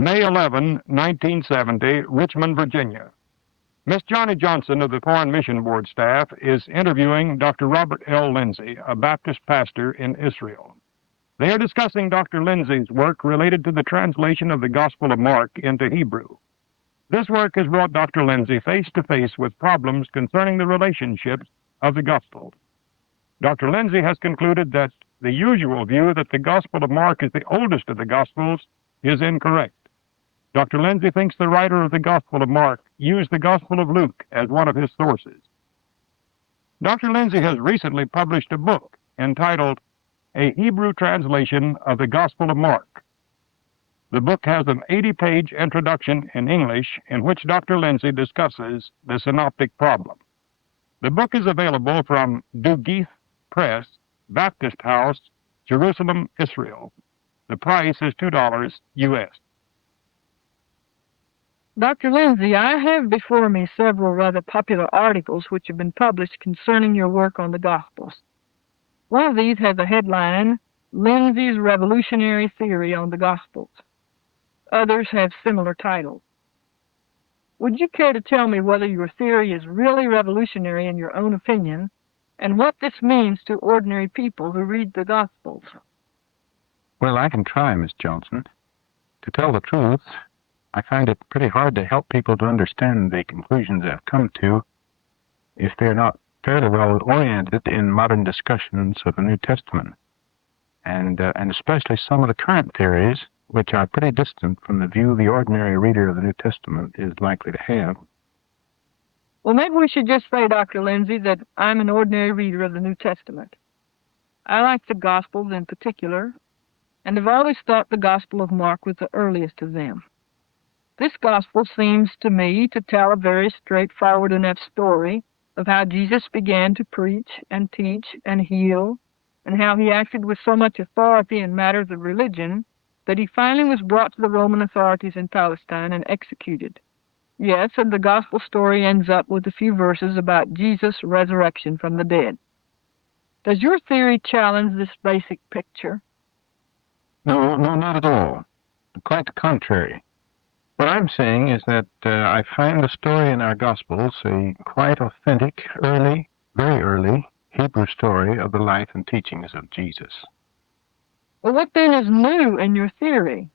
May 11, 1970, Richmond, Virginia. Miss Johnny Johnson of the Foreign Mission Board staff is interviewing Dr. Robert L. Lindsey, a Baptist pastor in Israel. They are discussing Dr. Lindsey's work related to the translation of the Gospel of Mark into Hebrew. This work has brought Dr. Lindsey face to face with problems concerning the relationships of the Gospels. Dr. Lindsey has concluded that the usual view that the Gospel of Mark is the oldest of the Gospels is incorrect. Dr. Lindsey thinks the writer of the Gospel of Mark used the Gospel of Luke as one of his sources. Dr. Lindsey has recently published a book entitled A Hebrew Translation of the Gospel of Mark. The book has an 80-page introduction in English in which Dr. Lindsey discusses the synoptic problem. The book is available from Dugeith Press, Baptist House, Jerusalem, Israel. The price is $2 U.S. Dr. Lindsey, I have before me several rather popular articles which have been published concerning your work on the Gospels. One of these has a headline, Lindsey's Revolutionary Theory on the Gospels. Others have similar titles. Would you care to tell me whether your theory is really revolutionary in your own opinion, and what this means to ordinary people who read the Gospels? Well, I can try, Miss Johnson. To tell the truth, I find it pretty hard to help people to understand the conclusions I've come to if they're not fairly well oriented in modern discussions of the New Testament, and especially some of the current theories, which are pretty distant from the view the ordinary reader of the New Testament is likely to have. Well, maybe we should just say, Dr. Lindsey, that I'm an ordinary reader of the New Testament. I like the Gospels in particular, and have always thought the Gospel of Mark was the earliest of them. This Gospel seems to me to tell a very straightforward enough story of how Jesus began to preach and teach and heal, and how he acted with so much authority in matters of religion that he finally was brought to the Roman authorities in Palestine and executed. Yes, and the Gospel story ends up with a few verses about Jesus' resurrection from the dead. Does your theory challenge this basic picture? No, not at all. Quite the contrary. What I'm saying is that I find the story in our Gospels a quite authentic, early, very early, Hebrew story of the life and teachings of Jesus. Well, what then is new in your theory?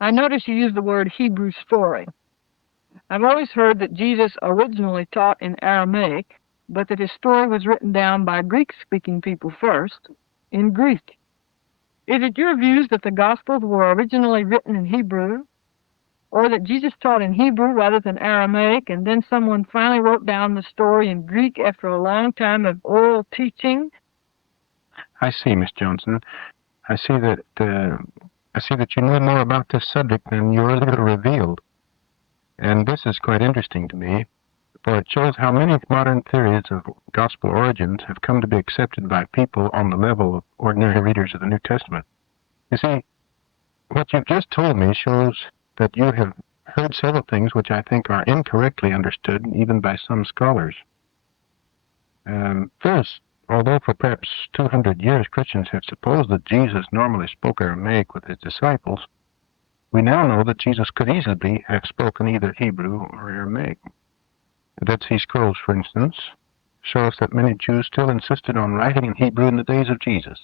I notice you use the word Hebrew story. I've always heard that Jesus originally taught in Aramaic, but that his story was written down by Greek-speaking people first, in Greek. Is it your views that the Gospels were originally written in Hebrew, or that Jesus taught in Hebrew rather than Aramaic, and then someone finally wrote down the story in Greek after a long time of oral teaching? I see, Miss Johnson. I see that you know more about this subject than you earlier revealed. And this is quite interesting to me, for it shows how many modern theories of gospel origins have come to be accepted by people on the level of ordinary readers of the New Testament. You see, what you've just told me shows that you have heard several things which I think are incorrectly understood even by some scholars. First, although for perhaps 200 years Christians have supposed that Jesus normally spoke Aramaic with his disciples, we now know that Jesus could easily have spoken either Hebrew or Aramaic. The Dead Sea Scrolls, for instance, show us that many Jews still insisted on writing in Hebrew in the days of Jesus.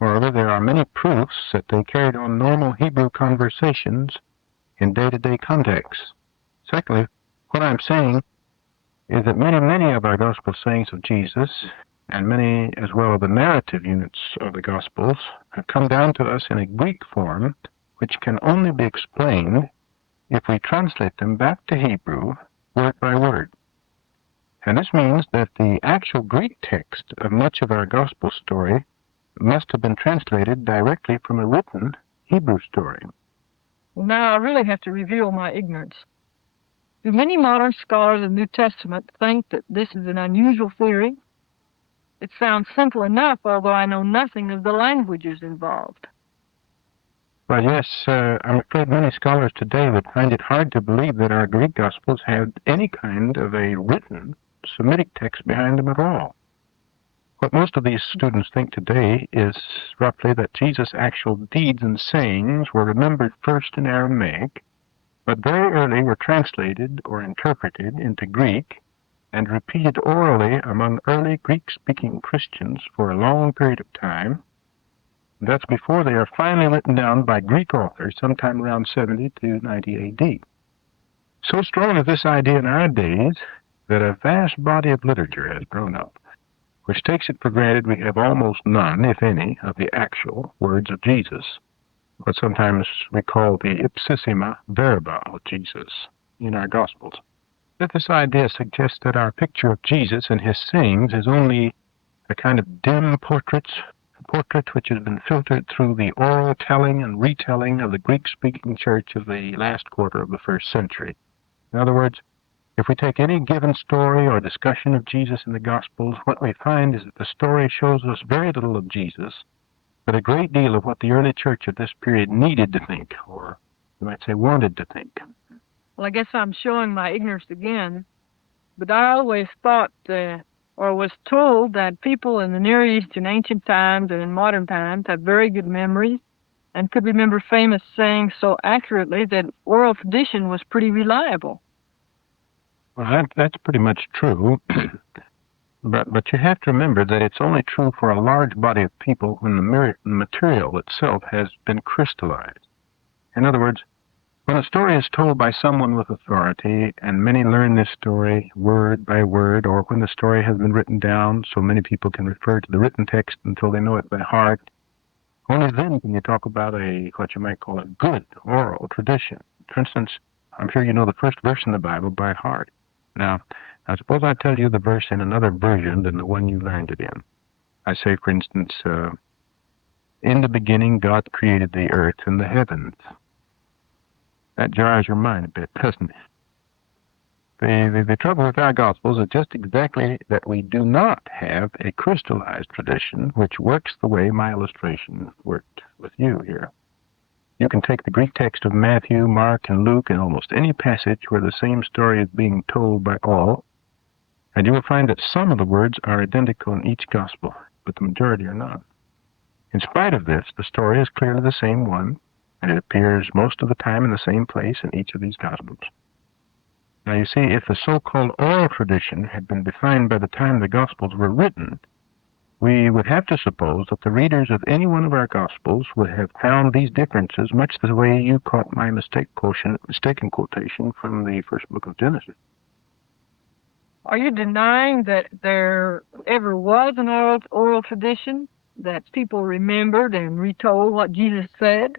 Moreover, there are many proofs that they carried on normal Hebrew conversations in day-to-day contexts. Secondly, what I'm saying is that many of our gospel sayings of Jesus, and many as well of the narrative units of the Gospels, have come down to us in a Greek form, which can only be explained if we translate them back to Hebrew, word by word. And this means that the actual Greek text of much of our gospel story must have been translated directly from a written Hebrew story. Well, now I really have to reveal my ignorance. Do many modern scholars of the New Testament think that this is an unusual theory? It sounds simple enough, although I know nothing of the languages involved. Well, yes, I'm afraid many scholars today would find it hard to believe that our Greek Gospels had any kind of a written Semitic text behind them at all. What most of these students think today is roughly that Jesus' actual deeds and sayings were remembered first in Aramaic, but very early were translated or interpreted into Greek and repeated orally among early Greek-speaking Christians for a long period of time. That's before they are finally written down by Greek authors sometime around 70 to 90 A.D. So strong is this idea in our days that a vast body of literature has grown up, which takes it for granted we have almost none, if any, of the actual words of Jesus, what sometimes we call the ipsissima verba of Jesus in our Gospels. That this idea suggests that our picture of Jesus and his sayings is only a kind of dim portrait which has been filtered through the oral telling and retelling of the Greek-speaking church of the last quarter of the first century. In other words, if we take any given story or discussion of Jesus in the Gospels, what we find is that the story shows us very little of Jesus, but a great deal of what the early church of this period needed to think, or you might say wanted to think. Well, I guess I'm showing my ignorance again, but I always thought or was told that people in the Near East in ancient times and in modern times have very good memories and could remember famous sayings so accurately that oral tradition was pretty reliable. Well, that's pretty much true, but you have to remember that it's only true for a large body of people when the material itself has been crystallized. In other words, when a story is told by someone with authority, and many learn this story word by word, or when the story has been written down so many people can refer to the written text until they know it by heart, only then can you talk about what you might call a good oral tradition. For instance, I'm sure you know the first verse in the Bible by heart. Now, suppose I tell you the verse in another version than the one you learned it in. I say, for instance, in the beginning God created the earth and the heavens. That jars your mind a bit, doesn't it? The trouble with our Gospels is just exactly that we do not have a crystallized tradition which works the way my illustration worked with you here. You can take the Greek text of Matthew, Mark, and Luke in almost any passage where the same story is being told by all, and you will find that some of the words are identical in each Gospel, but the majority are not. In spite of this, the story is clearly the same one, and it appears most of the time in the same place in each of these Gospels. Now you see, if the so-called oral tradition had been defined by the time the Gospels were written, we would have to suppose that the readers of any one of our Gospels would have found these differences much the way you caught my mistaken quotation from the first book of Genesis. Are you denying that there ever was an oral tradition, that people remembered and retold what Jesus said?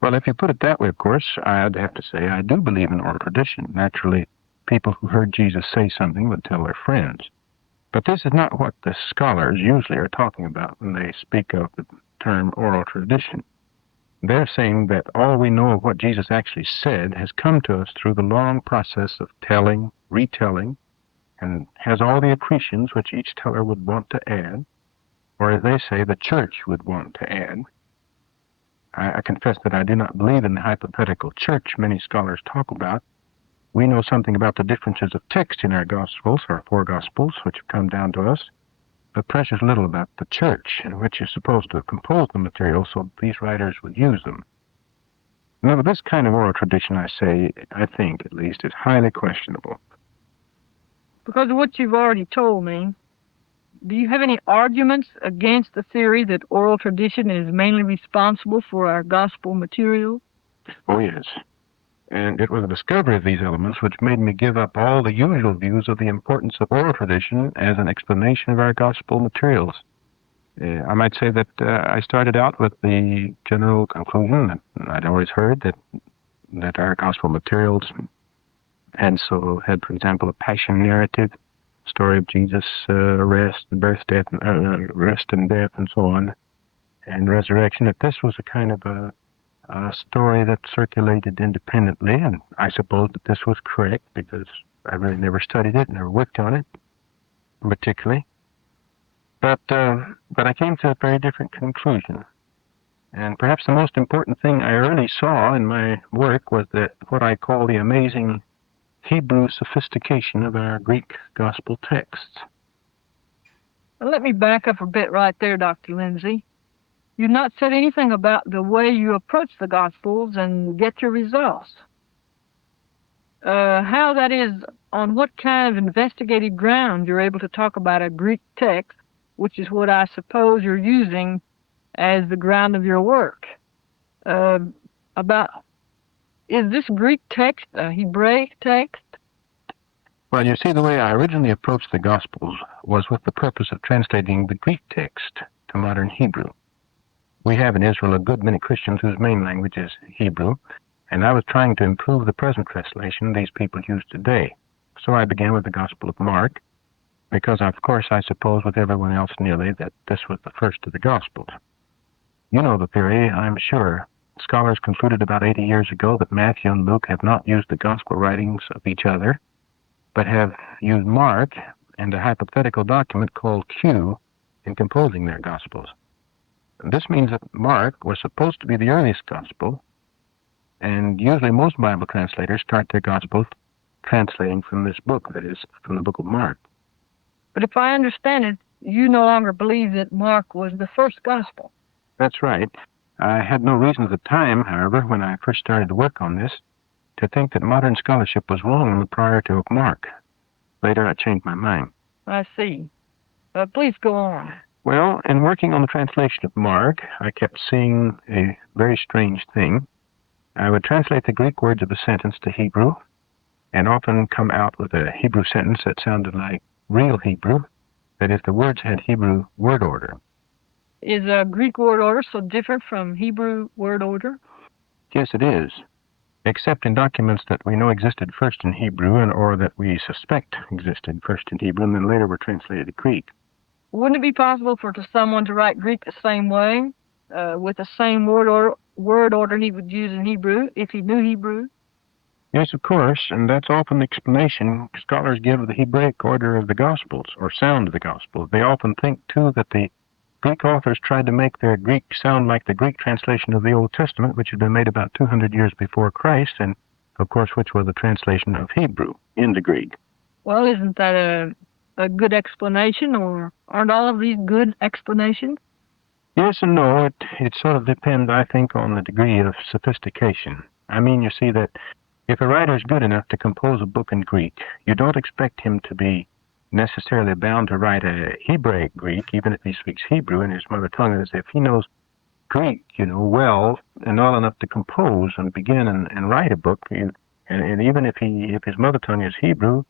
Well, if you put it that way, of course, I'd have to say I do believe in oral tradition. Naturally, people who heard Jesus say something would tell their friends. But this is not what the scholars usually are talking about when they speak of the term oral tradition. They're saying that all we know of what Jesus actually said has come to us through the long process of telling, retelling, and has all the accretions which each teller would want to add, or as they say, the church would want to add. I confess that I do not believe in the hypothetical church many scholars talk about. We know something about the differences of text in our Gospels, our four Gospels, which have come down to us, but precious little about the church, in which is supposed to have composed the material so these writers would use them. Now, this kind of oral tradition, I think at least, is highly questionable. Because of what you've already told me, do you have any arguments against the theory that oral tradition is mainly responsible for our gospel material? Oh, yes. And it was the discovery of these elements which made me give up all the usual views of the importance of oral tradition as an explanation of our gospel materials. I might say that I started out with the general conclusion that I'd always heard that our gospel materials had, for example, a passion narrative, story of Jesus' arrest and death, and so on, and resurrection. That this was a kind of a story that circulated independently, and I suppose that this was correct because I really never studied it, never worked on it particularly. But I came to a very different conclusion. And perhaps the most important thing I early saw in my work was that what I call the amazing Hebrew sophistication of our Greek gospel texts. Well, let me back up a bit right there, Dr. Lindsey. You've not said anything about the way you approach the Gospels and get your results. How that is, on what kind of investigative ground you're able to talk about a Greek text, which is what I suppose you're using as the ground of your work. About, is this Greek text a Hebraic text? Well, you see, the way I originally approached the Gospels was with the purpose of translating the Greek text to modern Hebrew. We have in Israel a good many Christians whose main language is Hebrew, and I was trying to improve the present translation these people use today. So I began with the Gospel of Mark, because of course I suppose with everyone else nearly that this was the first of the Gospels. You know the theory, I'm sure. Scholars concluded about 80 years ago that Matthew and Luke have not used the Gospel writings of each other, but have used Mark and a hypothetical document called Q in composing their Gospels. This means that Mark was supposed to be the earliest Gospel, and usually most Bible translators start their Gospels translating from this book, that is, from the book of Mark. But if I understand it, you no longer believe that Mark was the first Gospel. That's right. I had no reason at the time, however, when I first started to work on this, to think that modern scholarship was wrong on the priority of Mark. Later, I changed my mind. I see. Please go on. Well, in working on the translation of Mark, I kept seeing a very strange thing. I would translate the Greek words of a sentence to Hebrew, and often come out with a Hebrew sentence that sounded like real Hebrew. That is, the words had Hebrew word order. Is a Greek word order so different from Hebrew word order? Yes, it is. Except in documents that we know existed first in Hebrew, or that we suspect existed first in Hebrew, and then later were translated to Greek. Wouldn't it be possible for someone to write Greek the same way, with the same word order he would use in Hebrew, if he knew Hebrew? Yes, of course, and that's often the explanation scholars give of the Hebraic order of the Gospels, or sound of the Gospels. They often think, too, that the Greek authors tried to make their Greek sound like the Greek translation of the Old Testament, which had been made about 200 years before Christ, and, of course, which was the translation of Hebrew into Greek. Well, isn't that a good explanation, or aren't all of these good explanations? Yes and no. It sort of depends, I think, on the degree of sophistication. I mean, you see that if a writer is good enough to compose a book in Greek, you don't expect him to be necessarily bound to write a Hebraic-Greek, even if he speaks Hebrew in his mother tongue. That is, if he knows Greek, well, and well enough to compose and begin and write a book, and even if his mother tongue is Hebrew,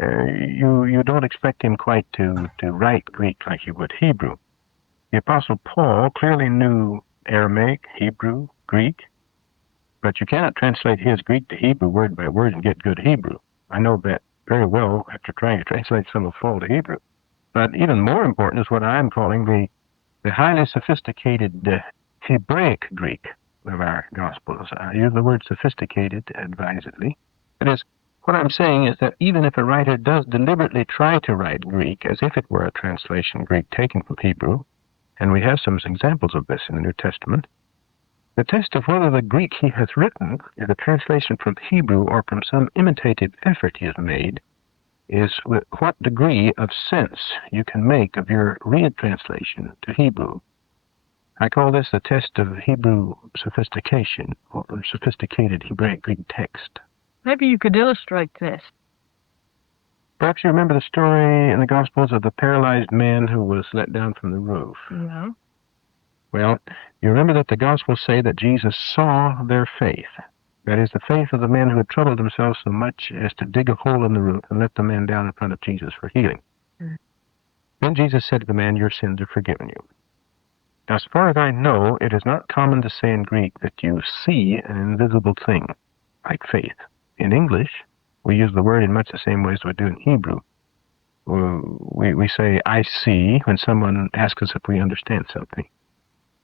you don't expect him quite to write Greek like he would Hebrew. The Apostle Paul clearly knew Aramaic, Hebrew, Greek, but you cannot translate his Greek to Hebrew word by word and get good Hebrew. I know that very well after trying to translate some of Paul to Hebrew. But even more important is what I'm calling the highly sophisticated Hebraic Greek of our Gospels. I use the word sophisticated advisedly. That is, what I'm saying is that even if a writer does deliberately try to write Greek as if it were a translation Greek taken from Hebrew, and we have some examples of this in the New Testament, the test of whether the Greek he has written is a translation from Hebrew or from some imitative effort he has made is with what degree of sense you can make of your real translation to Hebrew. I call this the test of Hebrew sophistication, or sophisticated Hebraic-Greek text. Maybe you could illustrate this. Perhaps you remember the story in the Gospels of the paralyzed man who was let down from the roof. Yeah. Well, you remember that the Gospels say that Jesus saw their faith. That is, the faith of the men who had troubled themselves so much as to dig a hole in the roof and let the man down in front of Jesus for healing. Then Jesus said to the man, "Your sins are forgiven you." Now, as far as I know, it is not common to say in Greek that you see an invisible thing, like faith. In English, we use the word in much the same way as we do in Hebrew. We say, "I see," when someone asks us if we understand something.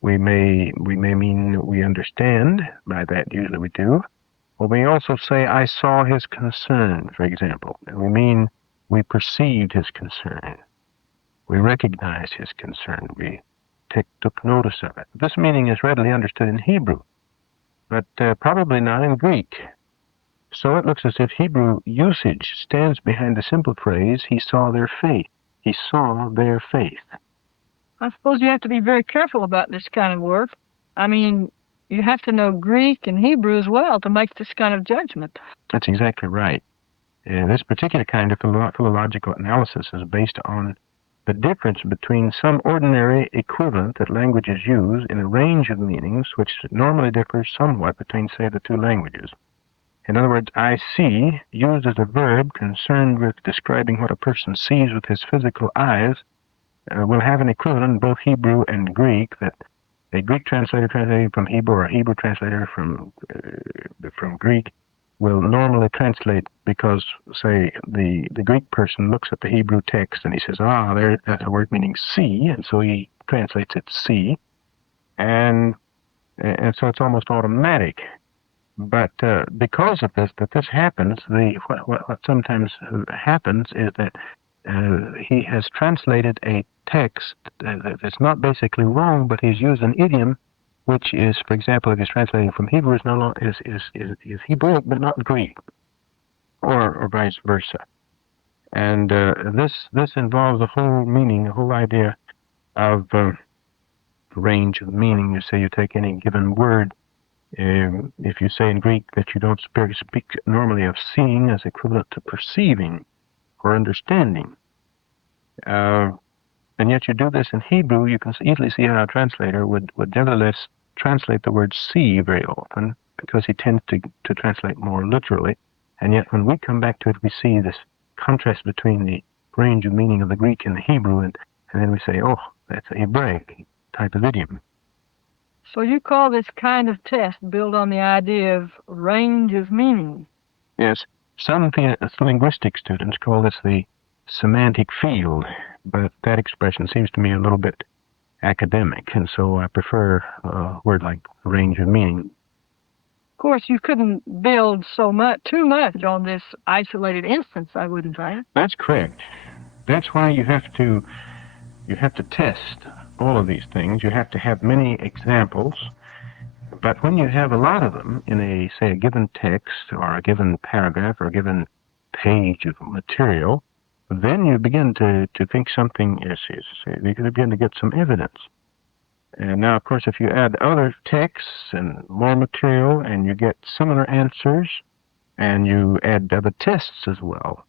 We may mean we understand, by that usually we do. Or we also say, "I saw his concern," for example. And we mean we perceived his concern. We recognized his concern. We took notice of it. This meaning is readily understood in Hebrew, but probably not in Greek. So it looks as if Hebrew usage stands behind the simple phrase, "He saw their faith." he saw their faith. I suppose you have to be very careful about this kind of work. I mean, you have to know Greek and Hebrew as well to make this kind of judgment. That's exactly right. This particular kind of philological analysis is based on the difference between some ordinary equivalent that languages use in a range of meanings which normally differs somewhat between, say, the two languages. In other words, I see, used as a verb concerned with describing what a person sees with his physical eyes, will have an equivalent in both Hebrew and Greek that a Greek translator translating from Hebrew or a Hebrew translator from Greek will normally translate because, say, the Greek person looks at the Hebrew text and he says, that's a word meaning see, and so he translates it see, and so it's almost automatic. But because of this, that this happens, what sometimes happens is that he has translated a text that's not basically wrong, but he's used an idiom, which is, for example, if he's translating from Hebrew, is no longer is Hebraic but not Greek, or vice versa. And this involves a whole meaning, a whole idea of range of meaning. You say you take any given word. If you say in Greek that you don't speak normally of seeing as equivalent to perceiving or understanding, and yet you do this in Hebrew, you can easily see how a translator would nevertheless translate the word see very often because he tends to translate more literally. And yet when we come back to it, we see this contrast between the range of meaning of the Greek and the Hebrew, and then we say, oh, that's a Hebraic type of idiom. So you call this kind of test built on the idea of range of meaning? Yes. Some linguistic students call this the semantic-feel, but that expression seems to me a little bit academic, and so I prefer a word like range of meaning. Of course, you couldn't build too much on this isolated instance, I wouldn't think. That's correct. That's why you have to test all of these things. You have to have many examples. But when you have a lot of them in say a given text or a given paragraph or a given page of material, then you begin to think something you can begin to get some evidence. And now, of course, if you add other texts and more material and you get similar answers and you add other tests as well,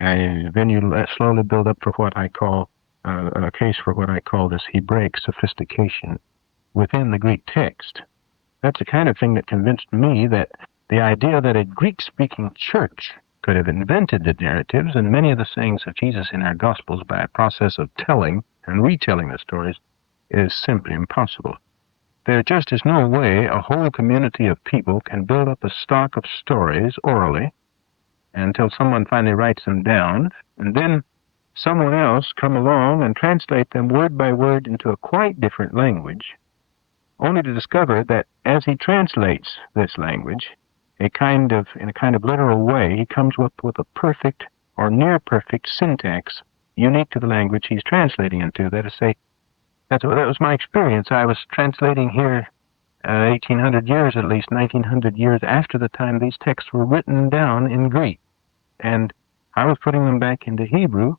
and then you slowly build up for what I call a case for what I call this Hebraic sophistication within the Greek text. That's the kind of thing that convinced me that the idea that a Greek-speaking church could have invented the narratives and many of the sayings of Jesus in our Gospels by a process of telling and retelling the stories is simply impossible. There just is no way a whole community of people can build up a stock of stories orally until someone finally writes them down, and then someone else come along and translate them word by word into a quite different language, only to discover that as he translates this language, in a kind of literal way, he comes up with a perfect or near perfect syntax unique to the language he's translating into. That is to say, that was my experience. I was translating here 1,800 years, at least 1,900 years after the time these texts were written down in Greek. And I was putting them back into Hebrew,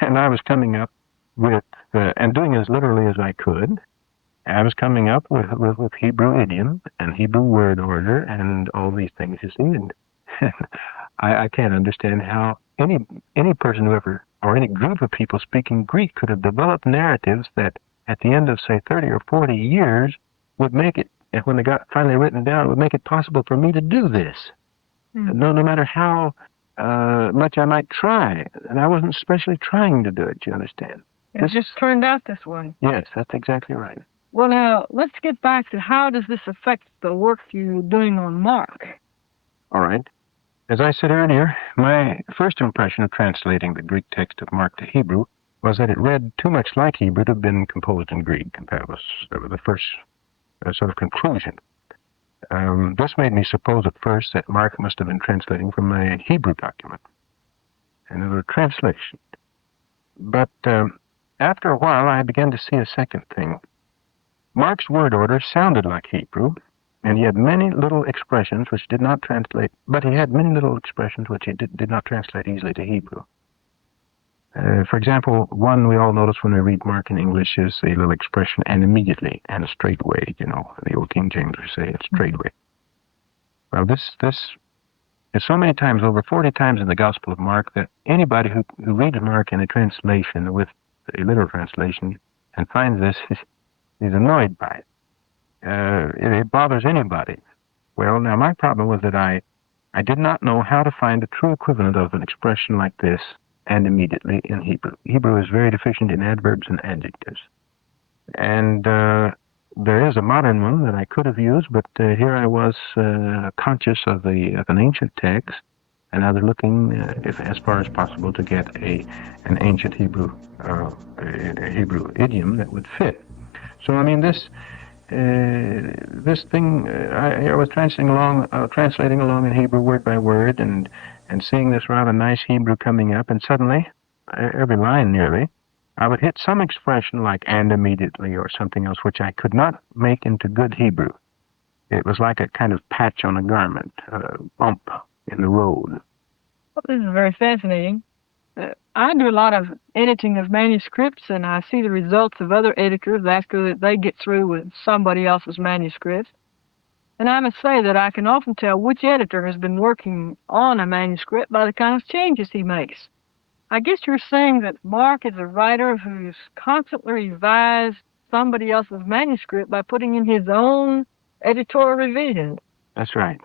and I was coming up with, and doing as literally as I could, I was coming up with Hebrew idiom and Hebrew word order and all these things, you see. And I can't understand how any person or any group of people speaking Greek could have developed narratives that at the end of, say, 30 or 40 years would make it, and when they got finally written down, would make it possible for me to do this. No matter how much I might try. And I wasn't especially trying to do it, you understand? It just turned out this way. Yes, that's exactly right. Well, now, let's get back to how does this affect the work you're doing on Mark? All right. As I said earlier, my first impression of translating the Greek text of Mark to Hebrew was that it read too much like Hebrew to have been composed in Greek. That was the first sort of conclusion. This made me suppose at first that Mark must have been translating from a Hebrew document, another translation. But after a while, I began to see a second thing. Mark's word order sounded like Hebrew, and he had many little expressions which did not translate, but he had many little expressions which he did not translate easily to Hebrew. For example, one we all notice when we read Mark in English is a little expression, and immediately, and straightway, the old King James would say it straightway. Well, this is so many times, over 40 times in the Gospel of Mark, that anybody who reads Mark in a translation with a literal translation and finds this is annoyed by it. It bothers anybody. Well, now my problem was that I did not know how to find the true equivalent of an expression like this, and immediately, in Hebrew. Hebrew is very deficient in adverbs and adjectives. And there is a modern one that I could have used, but here I was conscious of an ancient text, and I was looking, as far as possible, to get an ancient Hebrew idiom that would fit. So, I mean, this thing, I was translating along in Hebrew word by word, and seeing this rather nice Hebrew coming up, and suddenly, every line nearly, I would hit some expression like "and immediately" or something else, which I could not make into good Hebrew. It was like a kind of patch on a garment, a bump in the road. Well, this is very fascinating. I do a lot of editing of manuscripts, and I see the results of other editors after they get through with somebody else's manuscript. And I must say that I can often tell which editor has been working on a manuscript by the kind of changes he makes. I guess you're saying that Mark is a writer who's constantly revised somebody else's manuscript by putting in his own editorial revisions. That's right.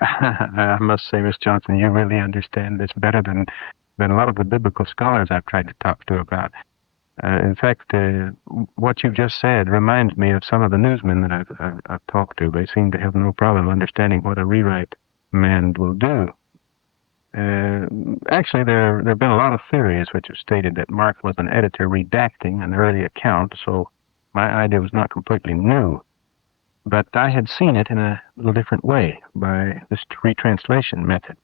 I must say, Miss Johnson, you really understand this better than a lot of the biblical scholars I've tried to talk to about. In fact, what you've just said reminds me of some of the newsmen that I've talked to. They seem to have no problem understanding what a rewrite man will do. Actually, there have been a lot of theories which have stated that Mark was an editor redacting an early account, so my idea was not completely new. But I had seen it in a little different way by this retranslation method.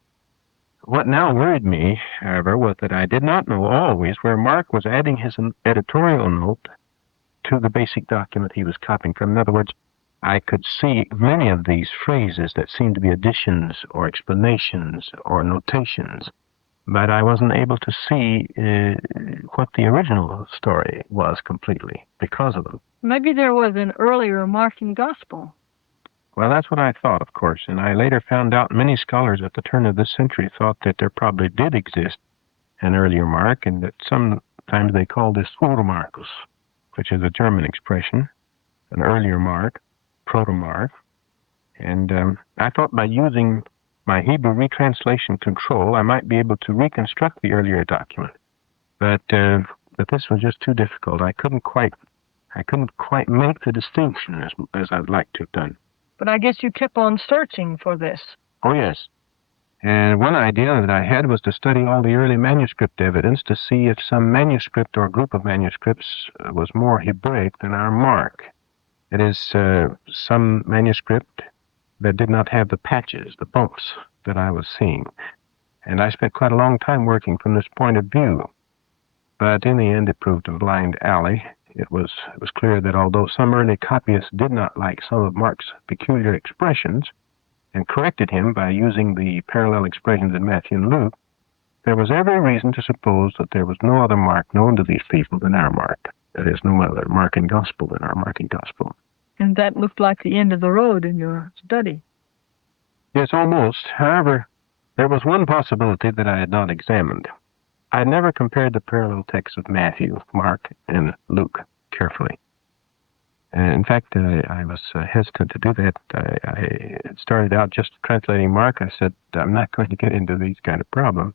What now worried me, however, was that I did not know always where Mark was adding his editorial note to the basic document he was copying from. In other words, I could see many of these phrases that seemed to be additions or explanations or notations, but I wasn't able to see what the original story was completely because of them. Maybe there was an earlier Markan gospel. Well, that's what I thought, of course, and I later found out many scholars at the turn of this century thought that there probably did exist an earlier Mark, and that sometimes they called this Urmarkus, which is a German expression, an earlier Mark, proto-Mark. And I thought by using my Hebrew retranslation control, I might be able to reconstruct the earlier document. But this was just too difficult. I couldn't quite make the distinction as I'd like to have done. But I guess you kept on searching for this. Oh, yes. And one idea that I had was to study all the early manuscript evidence to see if some manuscript or group of manuscripts was more Hebraic than our Mark. It is some manuscript that did not have the patches, the bumps that I was seeing. And I spent quite a long time working from this point of view. But in the end, it proved a blind alley. It was clear that although some early copyists did not like some of Mark's peculiar expressions and corrected him by using the parallel expressions in Matthew and Luke, there was every reason to suppose that there was no other Mark known to these people than our Mark. That is, no other Markan gospel than our Markan gospel. And that looked like the end of the road in your study. Yes, almost. However, there was one possibility that I had not examined. I had never compared the parallel texts of Matthew, Mark, and Luke carefully. In fact, I was hesitant to do that. I started out just translating Mark. I said, I'm not going to get into these kind of problems.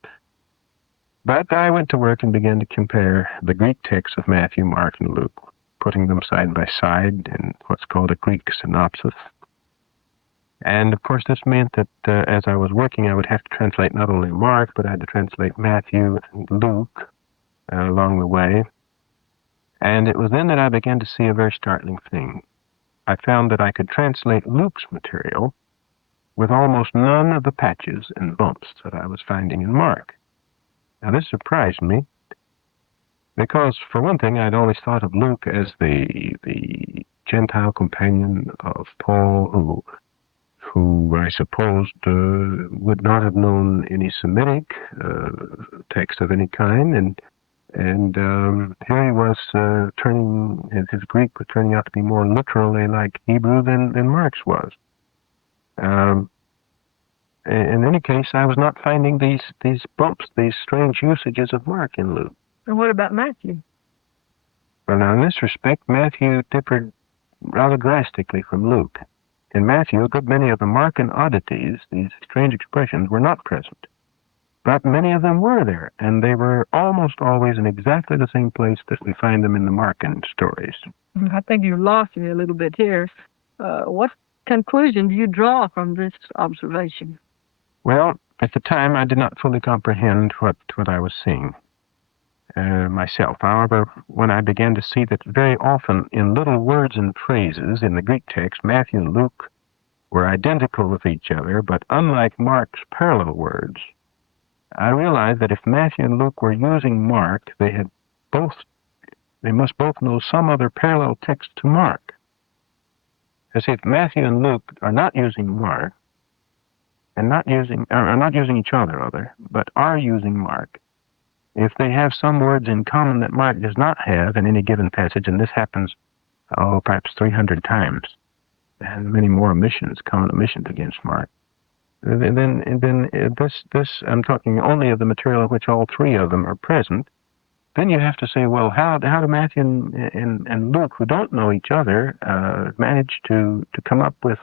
But I went to work and began to compare the Greek texts of Matthew, Mark, and Luke, putting them side by side in what's called a Greek synopsis. And, of course, this meant that as I was working, I would have to translate not only Mark, but I had to translate Matthew and Luke along the way. And it was then that I began to see a very startling thing. I found that I could translate Luke's material with almost none of the patches and bumps that I was finding in Mark. Now, this surprised me because, for one thing, I'd always thought of Luke as the Gentile companion of Paul, who I supposed would not have known any Semitic text of any kind, and And here he was his Greek was turning out to be more literally like Hebrew than Mark's was. In any case, I was not finding these bumps, these strange usages of Mark in Luke. And what about Matthew? Well, now, in this respect, Matthew differed rather drastically from Luke. In Matthew, a good many of the Markan oddities, these strange expressions, were not present. But many of them were there, and they were almost always in exactly the same place that we find them in the Markan stories. I think you lost me a little bit here. What conclusion do you draw from this observation? Well, at the time, I did not fully comprehend what I was seeing myself. However, when I began to see that very often in little words and phrases in the Greek text, Matthew and Luke were identical with each other, but unlike Mark's parallel words, I realized that if Matthew and Luke were using Mark, they must both know some other parallel text to Mark. As if Matthew and Luke are not using Mark, and are not using each other, but are using Mark, if they have some words in common that Mark does not have in any given passage, and this happens, perhaps 300 times, and many more common omissions against Mark, then this, I'm talking only of the material in which all three of them are present. Then you have to say, well, how do Matthew and Luke, who don't know each other, manage to come up with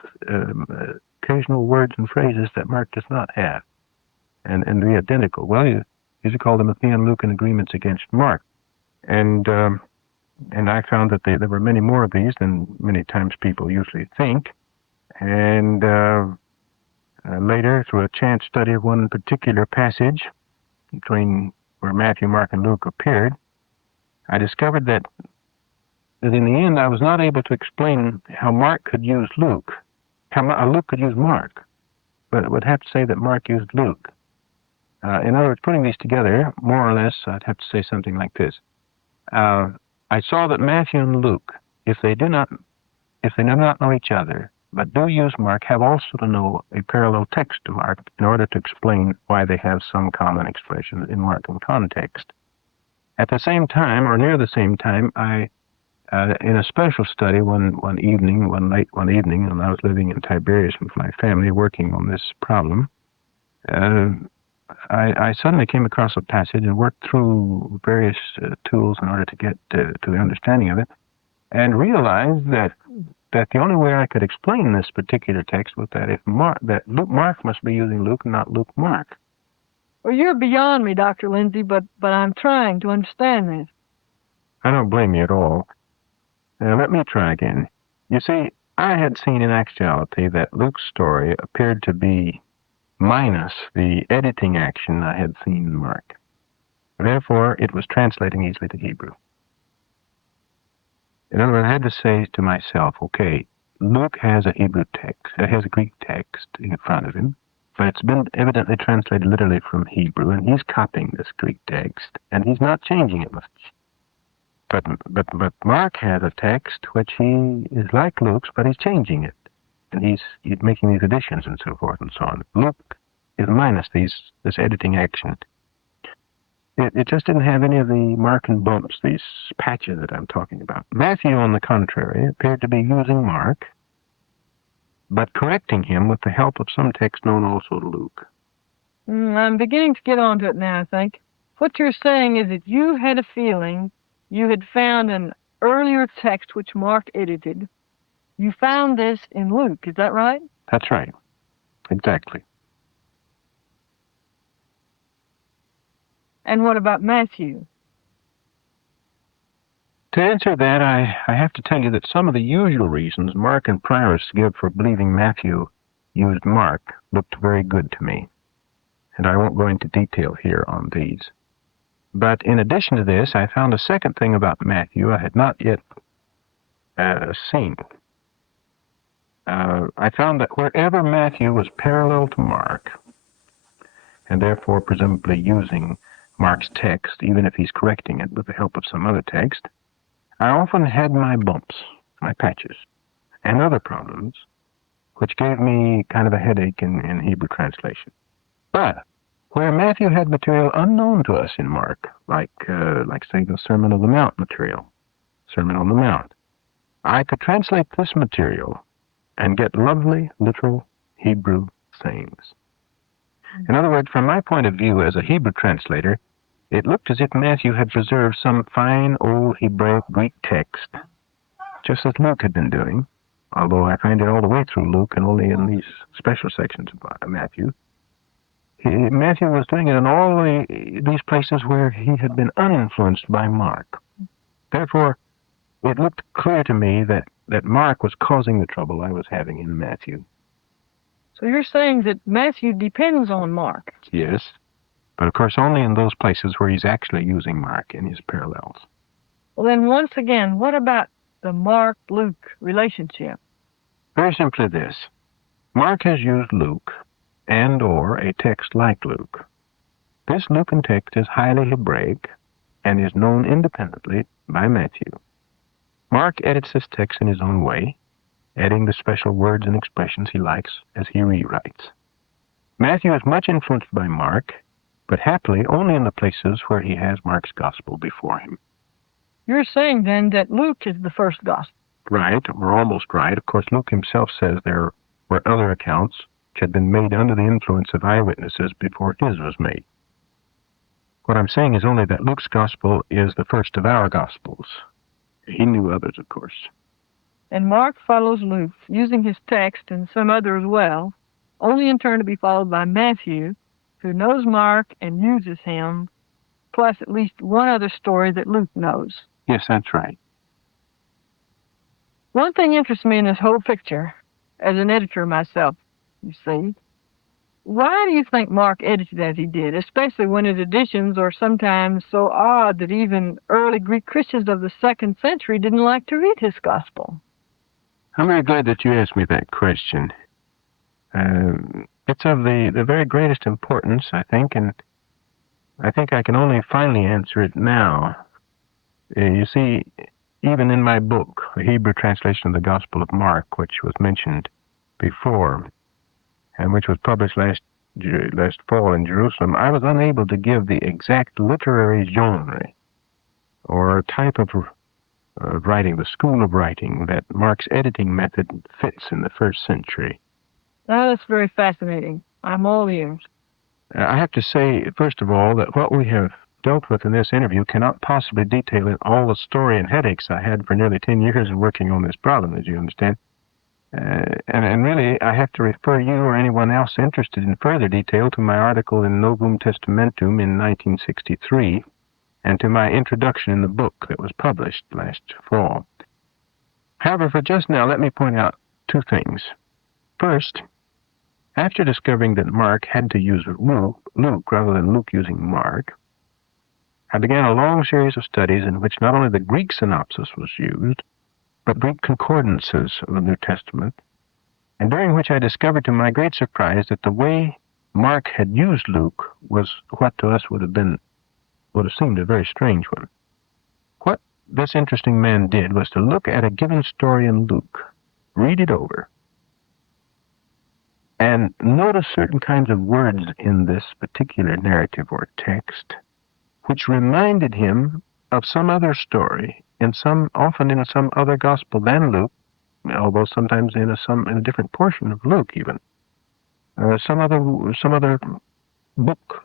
occasional words and phrases that Mark does not have, and be identical? Well, you usually call them Matthew and Luke in agreements against Mark, and I found that there were many more of these than many times people usually think, and later, through a chance study of one particular passage between where Matthew, Mark, and Luke appeared, I discovered that in the end I was not able to explain how Mark could use Luke, how Luke could use Mark, but would have to say that Mark used Luke. In other words, putting these together, more or less, I'd have to say something like this. I saw that Matthew and Luke, if they do not know each other, but do use Mark, have also to know a parallel text to Mark in order to explain why they have some common expression in Markan context. At the same time, or near the same time, I, in a special study one evening, when I was living in Tiberias with my family working on this problem, I suddenly came across a passage and worked through various tools in order to get to the understanding of it, and realized that the only way I could explain this particular text was that Mark must be using Luke and not Luke Mark. Well, you're beyond me, Dr. Lindsey, but I'm trying to understand this. I don't blame you at all. Let me try again. You see, I had seen in actuality that Luke's story appeared to be minus the editing action I had seen in Mark. Therefore, it was translating easily to Hebrew. In other words, I had to say to myself, okay, Luke has a Hebrew text, has a Greek text in front of him, but it's been evidently translated literally from Hebrew, and he's copying this Greek text, and he's not changing it much. But Mark has a text which he is like Luke's, but he's changing it, and he's making these additions and so forth and so on. Luke is minus this editing action. It just didn't have any of the Markan bumps, these patches that I'm talking about. Matthew, on the contrary, appeared to be using Mark, but correcting him with the help of some text known also to Luke. I'm beginning to get onto it now, I think. What you're saying is that you had a feeling you had found an earlier text which Mark edited. You found this in Luke, is that right? That's right. Exactly. And what about Matthew? To answer that, I have to tell you that some of the usual reasons Mark and priorists give for believing Matthew used Mark looked very good to me, and I won't go into detail here on these. But in addition to this, I found a second thing about Matthew I had not yet seen. I found that wherever Matthew was parallel to Mark, and therefore presumably using Mark's text, even if he's correcting it with the help of some other text, I often had my bumps, my patches, and other problems, which gave me kind of a headache in Hebrew translation. But where Matthew had material unknown to us in Mark, like say, the Sermon on the Mount material, Sermon on the Mount. I could translate this material and get lovely, literal Hebrew sayings. In other words, from my point of view as a Hebrew translator, it looked as if Matthew had preserved some fine old Hebraic-Greek text, just as Luke had been doing, although I find it all the way through Luke and only in these special sections of Matthew. Matthew was doing it in all these places where he had been uninfluenced by Mark. Therefore, it looked clear to me that Mark was causing the trouble I was having in Matthew. So you're saying that Matthew depends on Mark? Yes, but of course only in those places where he's actually using Mark in his parallels. Well, then once again, what about the Mark-Luke relationship? Very simply this. Mark has used Luke and or a text like Luke. This Lucan text is highly Hebraic and is known independently by Matthew. Mark edits this text in his own way, adding the special words and expressions he likes as he rewrites. Matthew is much influenced by Mark, but happily only in the places where he has Mark's gospel before him. You're saying then that Luke is the first gospel? Right, or almost right. Of course, Luke himself says there were other accounts which had been made under the influence of eyewitnesses before his was made. What I'm saying is only that Luke's gospel is the first of our gospels. He knew others, of course. And Mark follows Luke, using his text and some other as well, only in turn to be followed by Matthew, who knows Mark and uses him, plus at least one other story that Luke knows. Yes, that's right. One thing interests me in this whole picture, as an editor myself, you see. Why do you think Mark edited as he did, especially when his editions are sometimes so odd that even early Greek Christians of the 2nd century didn't like to read his gospel? I'm very glad that you asked me that question. It's of the very greatest importance, I think, and I think I can only finally answer it now. You see, even in my book, the Hebrew translation of the Gospel of Mark, which was mentioned before, and which was published last fall in Jerusalem, I was unable to give the exact literary genre or type of writing, the school of writing, that Mark's editing method fits in the 1st century. Oh, that's very fascinating. I'm all ears. I have to say, first of all, that what we have dealt with in this interview cannot possibly detail in all the story and headaches I had for nearly 10 years in working on this problem, as you understand. And really, I have to refer you or anyone else interested in further detail to my article in Novum Testamentum in 1963 and to my introduction in the book that was published last fall. However, for just now, let me point out two things. First, after discovering that Mark had to use Luke rather than Luke using Mark, I began a long series of studies in which not only the Greek synopsis was used, but Greek concordances of the New Testament, and during which I discovered to my great surprise that the way Mark had used Luke was what to us would have seemed a very strange one. What this interesting man did was to look at a given story in Luke, read it over, and notice certain kinds of words in this particular narrative or text which reminded him of some other story, often in some other gospel than Luke, although sometimes in a different portion of Luke even, some other book.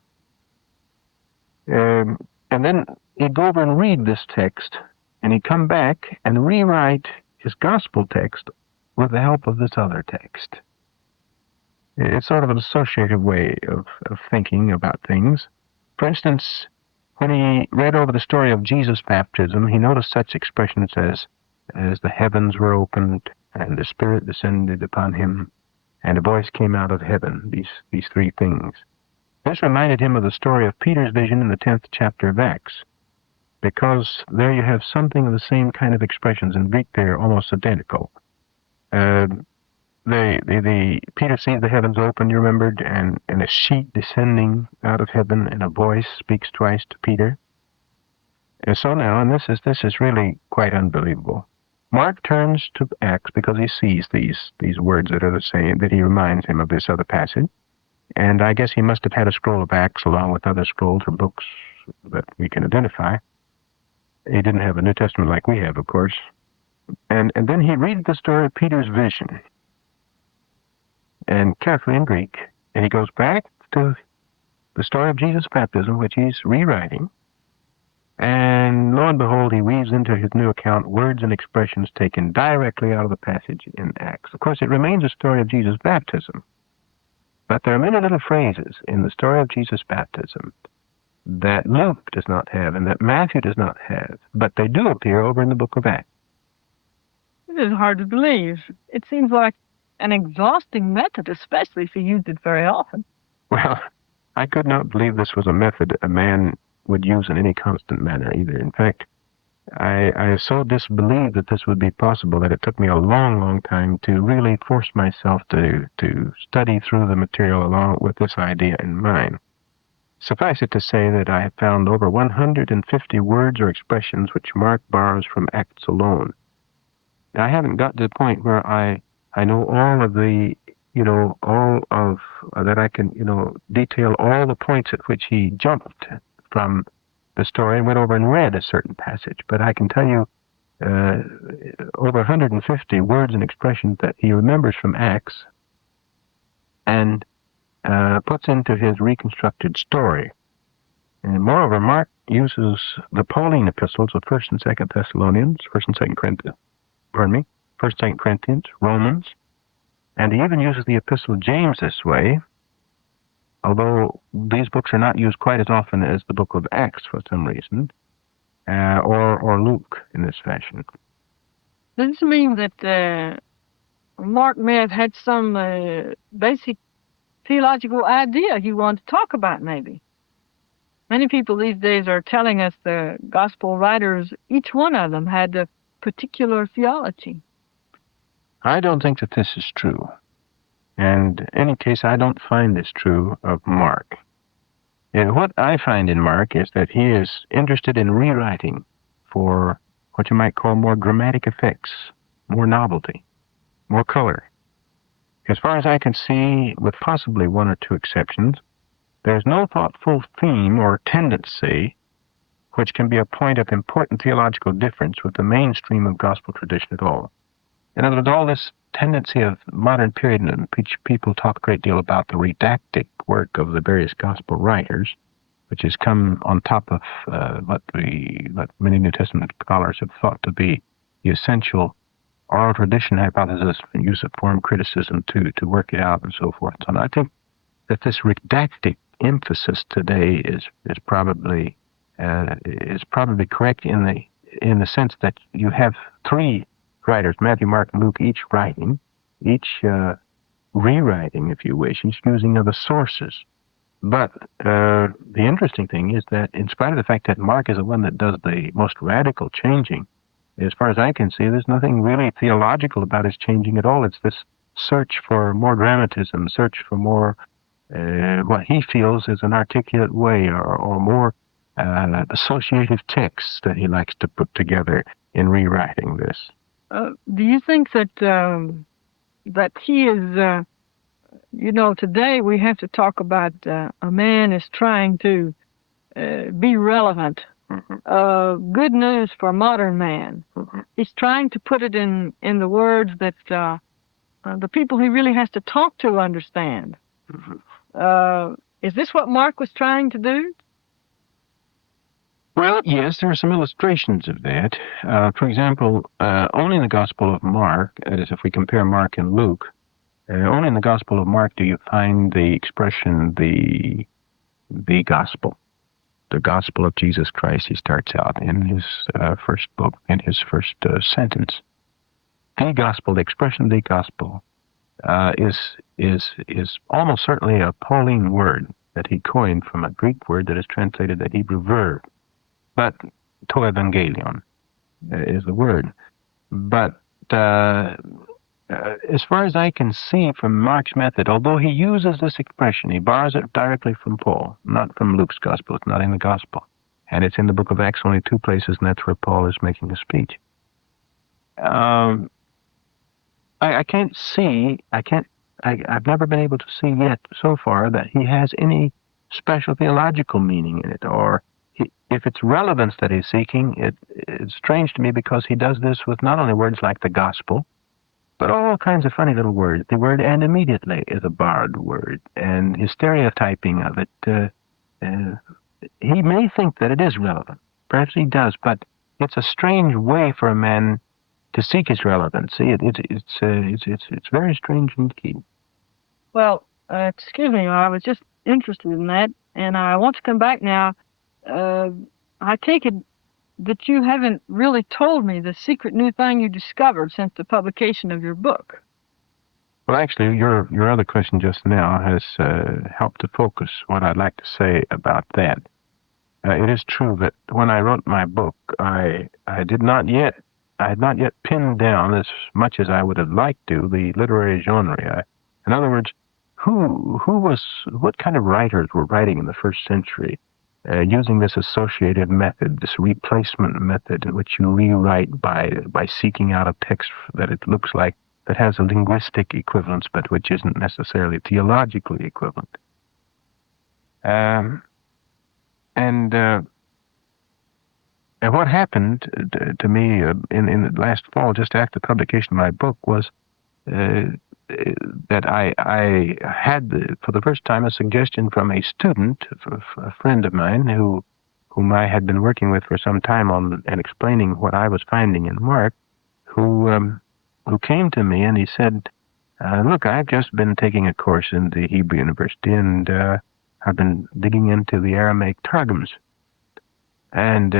And then he'd go over and read this text, and he'd come back and rewrite his gospel text with the help of this other text. It's sort of an associative way of thinking about things. For instance, when he read over the story of Jesus' baptism, he noticed such expressions as the heavens were opened, and the Spirit descended upon him, and a voice came out of heaven, these three things. This reminded him of the story of Peter's vision in the 10th chapter of Acts, because there you have something of the same kind of expressions. In Greek, they're almost identical. Peter sees the heavens open, you remembered, and a sheet descending out of heaven, and a voice speaks twice to Peter. And so now, and this is really quite unbelievable. Mark turns to Acts because he sees these words that are the same, that he reminds him of this other passage. And I guess he must have had a scroll of Acts along with other scrolls or books that we can identify. He didn't have a New Testament like we have, of course. And then he reads the story of Peter's vision, and carefully in Greek, and he goes back to the story of Jesus' baptism, which he's rewriting, and lo and behold, he weaves into his new account words and expressions taken directly out of the passage in Acts. Of course, it remains a story of Jesus' baptism, but there are many little phrases in the story of Jesus' baptism that Luke does not have and that Matthew does not have, but they do appear over in the book of Acts. It is hard to believe. It seems like an exhausting method, especially if you used it very often. Well, I could not believe this was a method a man would use in any constant manner either. In fact, I so disbelieved that this would be possible that it took me a long, long time to really force myself to study through the material along with this idea in mind. Suffice it to say that I have found over 150 words or expressions which Mark borrows from Acts alone. I haven't got to the point where I know all of the, all of, that I can, detail all the points at which he jumped from the story and went over and read a certain passage. But I can tell you over 150 words and expressions that he remembers from Acts and puts into his reconstructed story. And moreover, Mark uses the Pauline epistles of 1st and 2nd Thessalonians, 1st and 2nd Corinthians, 1st and 2nd Corinthians, Romans, and he even uses the epistle of James this way, although these books are not used quite as often as the book of Acts for some reason, or Luke in this fashion. Does this mean that Mark may have had some basic theological idea he wanted to talk about, maybe? Many people these days are telling us the gospel writers, each one of them had a particular theology. I don't think that this is true. And in any case, I don't find this true of Mark. And what I find in Mark is that he is interested in rewriting for what you might call more dramatic effects, more novelty, more color. As far as I can see, with possibly one or two exceptions, there's no thoughtful theme or tendency which can be a point of important theological difference with the mainstream of gospel tradition at all. In other words, all this tendency of modern period, in which people talk a great deal about the redactic work of the various gospel writers, which has come on top of what many New Testament scholars have thought to be the essential oral tradition hypothesis and use of form criticism to work it out and so forth. So I think that this redactic emphasis today is probably correct in the sense that you have three writers, Matthew, Mark, and Luke, each writing, each rewriting, if you wish, each using other sources. But the interesting thing is that in spite of the fact that Mark is the one that does the most radical changing, as far as I can see, there's nothing really theological about his changing at all. It's this search for more dramatism, search for more what he feels is an articulate way or more associative texts that he likes to put together in rewriting this. Do you think that that he is, today we have to talk about a man is trying to be relevant, good news for modern man. He's trying to put it in the words that the people he really has to talk to understand. Is this what Mark was trying to do? Well, yes, there are some illustrations of that. For example, only in the Gospel of Mark, that is, if we compare Mark and Luke, only in the Gospel of Mark do you find the expression, the gospel. The gospel of Jesus Christ, he starts out in his first book, in his first sentence. The gospel, the expression the gospel, is almost certainly a Pauline word that he coined from a Greek word that is translated a Hebrew verb. But to evangelion is the word. But as far as I can see from Mark's method, although he uses this expression, he borrows it directly from Paul, not from Luke's gospel. It's not in the gospel. And it's in the book of Acts, only two places, and that's where Paul is making a speech. I can't I've never been able to see yet so far that he has any special theological meaning in it, or if it's relevance that he's seeking, it's strange to me because he does this with not only words like the gospel, but all kinds of funny little words. The word "and immediately" is a borrowed word, and his stereotyping of it, he may think that it is relevant. Perhaps he does, but it's a strange way for a man to seek his relevancy. It's very strange indeed. Well, excuse me, I was just interested in that, and I want to come back now. I take it that you haven't really told me the secret new thing you discovered since the publication of your book. Well, actually, your other question just now has helped to focus what I'd like to say about that. It is true that when I wrote my book, I had not yet pinned down as much as I would have liked to the literary genre. In other words, what kind of writers were writing in the first century using this associative method, this replacement method in which you rewrite by seeking out a text that it looks like that has a linguistic equivalence, but which isn't necessarily theologically equivalent. And what happened to me in the last fall, just after the publication of my book, was that I had, for the first time, a suggestion from a student, a friend of mine, whom I had been working with for some time on and explaining what I was finding in Mark, who came to me and he said, "Look, I've just been taking a course in the Hebrew University, and I've been digging into the Aramaic Targums." And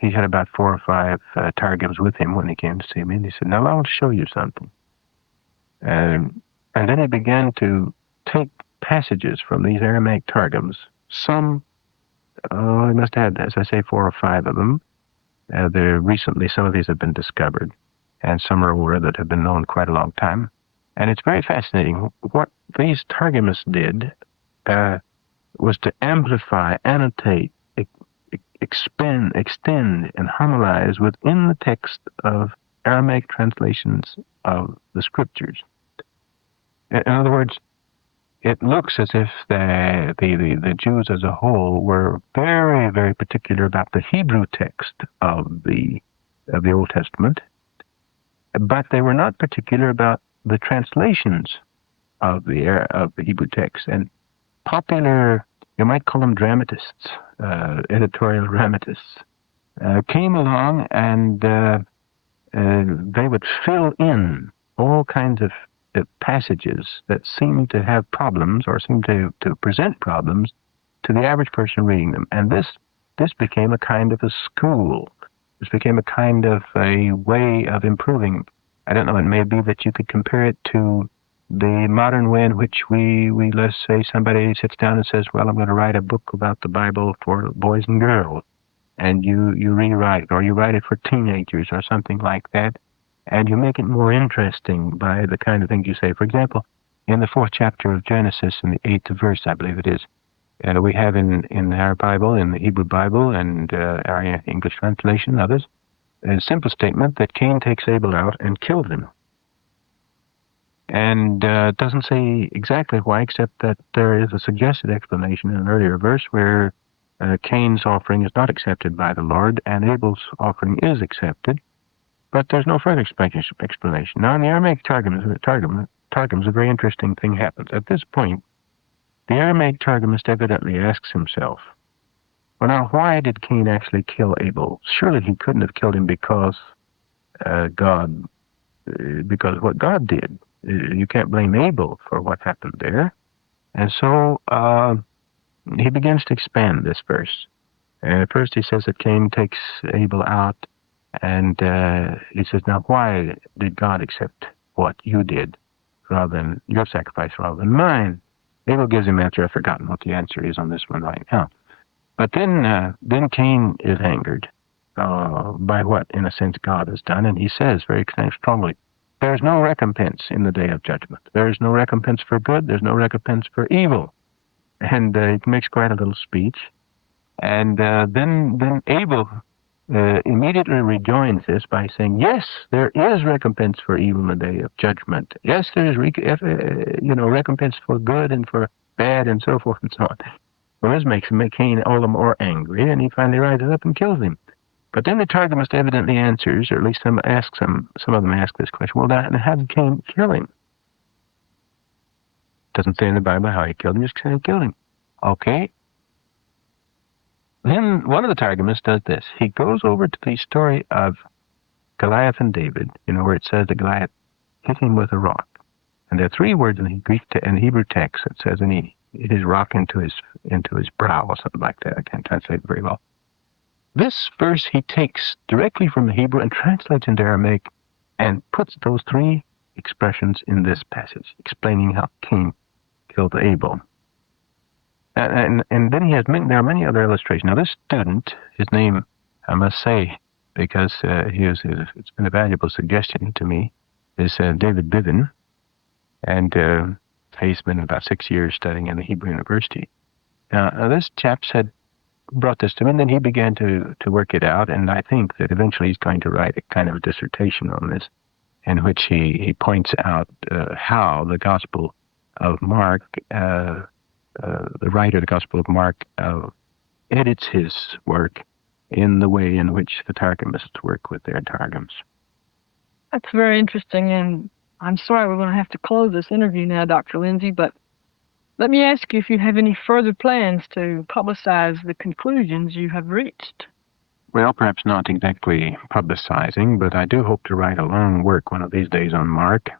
he had about 4 or 5 Targums with him when he came to see me. And he said, "Now, I want to show you something." And then he began to take passages from these Aramaic Targums. Some, he must have had, as I say, 4 or 5 of them. Recently, some of these have been discovered. And some are older that have been known quite a long time. And it's very fascinating. What these Targumists did was to amplify, annotate, extend, and homilize within the text of Aramaic translations of the scriptures. In other words, it looks as if the Jews as a whole were very, very particular about the Hebrew text of the Old Testament, but they were not particular about the translations of the Hebrew text. And popular, you might call them dramatists, editorial dramatists, came along and they would fill in all kinds of passages that seemed to have problems or seemed to present problems to the average person reading them. And this became a kind of a school. This became a kind of a way of improving. I don't know, it may be that you could compare it to the modern way in which we let's say somebody sits down and says, "Well, I'm going to write a book about the Bible for boys and girls." And you rewrite it, or you write it for teenagers or something like that, and you make it more interesting by the kind of things you say. For example, in the 4th chapter of Genesis, in the 8th verse, I believe it is, we have in our Bible, in the Hebrew Bible and our English translation and others, a simple statement that Cain takes Abel out and killed him. And it doesn't say exactly why, except that there is a suggested explanation in an earlier verse where Cain's offering is not accepted by the Lord, and Abel's offering is accepted, but there's no further explanation. Now, in the Aramaic Targums, a very interesting thing happens. At this point, the Aramaic Targumist evidently asks himself, well, now, why did Cain actually kill Abel? Surely he couldn't have killed him because what God did. You can't blame Abel for what happened there. And so he begins to expand this verse. First he says that Cain takes Abel out, and he says, now why did God accept what you did rather than your sacrifice rather than mine? Abel gives him an answer. I've forgotten what the answer is on this one right now. But then Cain is angered by what, in a sense, God has done, and he says very strongly, there's no recompense in the day of judgment. There is no recompense for good. There's no recompense for evil. And he makes quite a little speech. And then Abel immediately rejoins this by saying, yes, there is recompense for evil in the day of judgment. Yes, there is recompense for good and for bad and so forth and so on. Well, this makes Cain all the more angry, and he finally rises up and kills him. But then the Targumist evidently answers, or at least some of them ask this question, well, how did Cain kill him? Doesn't say in the Bible how he killed him, just say he killed him. Okay. Then one of the Targumists does this. He goes over to the story of Goliath and David, where it says that Goliath hit him with a rock. And there are 3 words in the Hebrew text that says, and he hit his rock into his brow, or something like that. I can't translate it very well. This verse he takes directly from the Hebrew and translates into Aramaic and puts those 3 expressions in this passage, explaining how Cain killed Abel. And then there are many other illustrations. Now, this student, his name, I must say, because it's been a valuable suggestion to me, is David Bivin. And he's been about 6 years studying in the Hebrew University. Now, this chap brought this to me, and then he began to work it out, and I think that eventually he's going to write a kind of a dissertation on this, in which he points out how the Gospel of Mark, the writer of the Gospel of Mark, edits his work in the way in which the Targumists work with their Targums. That's very interesting, and I'm sorry we're going to have to close this interview now, Dr. Lindsey, but let me ask you if you have any further plans to publicize the conclusions you have reached. Well, perhaps not exactly publicizing, but I do hope to write a long work one of these days on Mark,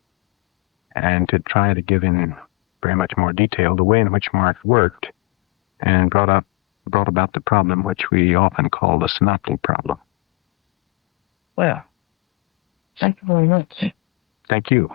and to try to give in very much more detail the way in which Mark worked, and brought about the problem which we often call the synoptic problem. Well, thank you very much. Thank you.